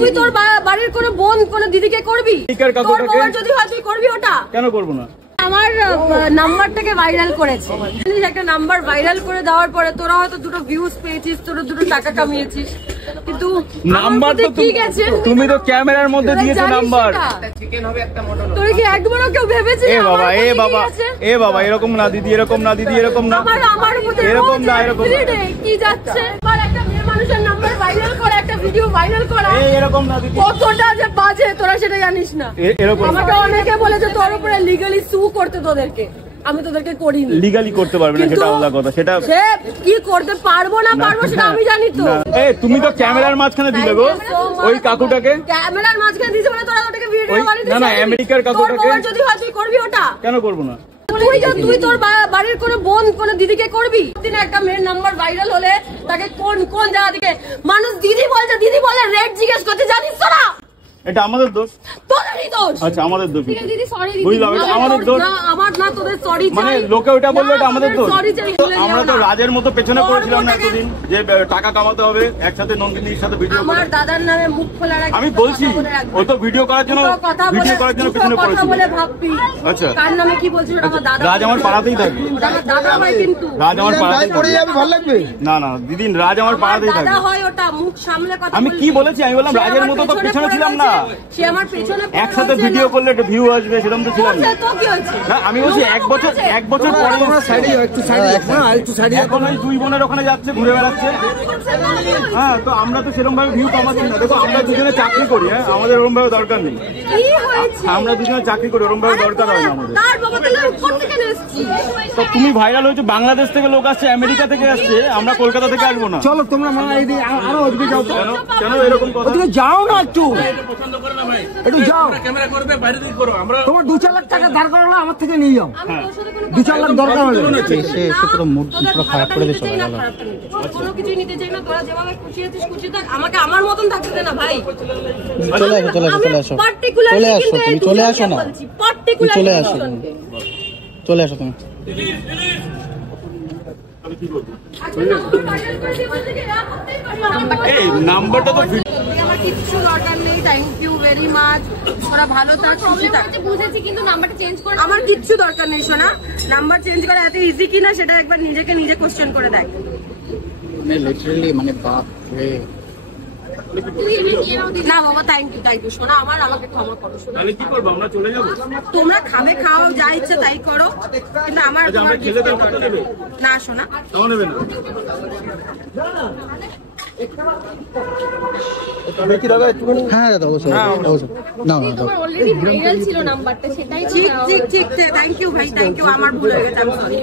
তুই তোর বাড়ির কোনো বোন কোনো দিদিকে করবি? তোর বউয়ের যদি হয় তুই করবি ওটা? কেন করবো না? আমার নাম্বারটাকে ভাইরাল করেছে, একটা নাম্বার ভাইরাল করে দেওয়ার পরে তোরা হয়তো দুটো ভিউজ পেয়েছিস, তোরা দুটো টাকা কামিয়েছিস, কিন্তু নাম্বার তো ঠিক আছে, তুমি তো ক্যামেরার মধ্যে দিয়েছো নাম্বার। তোর কি একবারও কেউ ভেবেছে? এ বাবা এরকম না দিদি, এরকম না দিদি, এরকম না, আমার এরকম না, এরকম কি যাচ্ছে? একটা মেয়ে মানুষের নাম্বার ভাইরাল করে, একটা ভিডিও ভাইরাল করা, এরকম না দিদি, কতটা যে বাজে তোরা সেটা জানিস না। আমাকে অনেকে বলেছে তোর উপরে লিগালি সু করতে, তোদেরকে আমি তোদেরকে করিনি। লিগালি করতে পারবে না সেটা আলাদা কথা, সেটা কি করতে পারবো না পারবো সেটা আমি জানি তো। তুমি তো ক্যামেরার মাঝখানে দিলে গো ওই কাকুটাকে, ক্যামেরার মাঝখানে দিয়েছে বলে তোরা ওটাকে ভিডিও বানিয়ে দিছিস। না আমেরিকার কাকুটাকে যদি হয় তুই করবি ওটা? কেন করবো না? তুই তোর বাড়ির কোনো বোন কোনো দিদিকে করবি? একটা মেয়ের নাম্বার ভাইরাল হলে তাকে কোন কোন জায়গা থেকে মানুষ দিদি বলছে, দিদি বলে রেট জিজ্ঞেস করতে, জানিস তো না? এটা আমাদের দোষ, তোদেরই দোষ। আচ্ছা আমাদের দোষ, দিদি সরি, বুঝলাম, এটা আমাদের দোষ না, আমার না, তোদের সরি চাই। মানে লোকে ওটা বললো এটা আমাদের দোষ। আমরা তো আমরা রাজের মতো পেছনে পড়েছিলাম না এতদিন, যে টাকা কামাতে হবে, একসাথে নন্দিনীর সাথে ভিডিও। আমার দাদার নামে মুখ খোলা রাখি, আমি বলছি ও তো ভিডিও করার জন্য পেছনে পড়েছিল। বলে ভাববি আচ্ছা কার নামে কি বলছিস? আমার দাদা, রাজ আমার পাড়াতেই থাকবে, দাদা হয় কিন্তু রাজ আমার পাড়াতেই থাকবে। ভালো লাগবে না না দিদি, রাজ আমার পাড়াতেই থাকবে। দাদা হয় ওটা, মুখ সামলে কথা। আমি কি বলেছি? আমি বললাম রাজের মতো তো পেছনে ছিলাম না, সে আমার পেছনে একসাথে ভিডিও করলে একটা ভিউ আসবে, সেরকম তো ছিলাম না। না আমি বলছি এক বছর পরে এখন ওই দুই বোনের ওখানে যাচ্ছে, ঘুরে বেড়াচ্ছে। হ্যাঁ, তো আমরা তো সেরকম ভাবে ভিউ কমাচ্ছি না। দেখো আমরা দুজনে চাকরি করি, হ্যাঁ, আমাদের ওরকম ভাবে দরকার নেই। আমরা দুজনে চাকরি করি, ওরকম ভাবে দরকার হয় না আমাদের। তো তুমি ভাইরাল হয়েছো, বাংলাদেশ থেকে লোক আসছে, আমেরিকা থেকে আসছে, আমরা কলকাতা থেকে আসবো না? চলো তোমরা আরো ওদিকে যাও। কেন এরকম কথা? ওদিকে যাও না, একটু একটু যাও। ক্যামেরা করবে, বাইরে দিকে করো। আমরা তোমার 2-4 লাখ টাকা ধার করা হলো আমার থেকে নিয়ে যাও। 2-4 লাখ দরকার হলে পুরো মুড পুরো খারাপ করে দিয়েছো। কোনো কিছুই নিতে চাই না, তোরা যেভাবে খুশি আছিস খুশি থাক, আমাকে আমার মতন থাকতে দে না ভাই। চলে আসো তুমি চলে আসো না, চলে আসো তুমি। এই নাম্বারটা তো আমার কিচ্ছু দরকার নেই, থ্যাংক ইউ ভেরি মাচ। ওরা ভালো থাক, খুশি থাক। বুঝেছি, কিন্তু নাম্বারটা চেঞ্জ করে আমার কিচ্ছু দরকার নেই সোনা। নাম্বার চেঞ্জ করা এত ইজি কিনা সেটা একবার নিজেকে নিজে কোশ্চেন করে দেখ। মানে লিটারালি মানে বাপ রে। না বাবা, থ্যাংক ইউ সোনা, আমাকে ক্ষমা করো সোনা। তাহলে কি করবো? আমরা চলে যাবো? তোমরা খাবে খাও, যা ইচ্ছে তাই করো, কিন্তু আমার আমরা খেলে দেবে না সোনা, তাও নেবে না। হ্যাঁ দাদা অবশ্যই না না দাদা অলরেডি ভাইরাল ছিল নাম্বারটা, সেটাই ঠিক। থ্যাংক ইউ ভাই, থ্যাংক ইউ। আমার ভুল হয়ে গেছে, আমি সরি।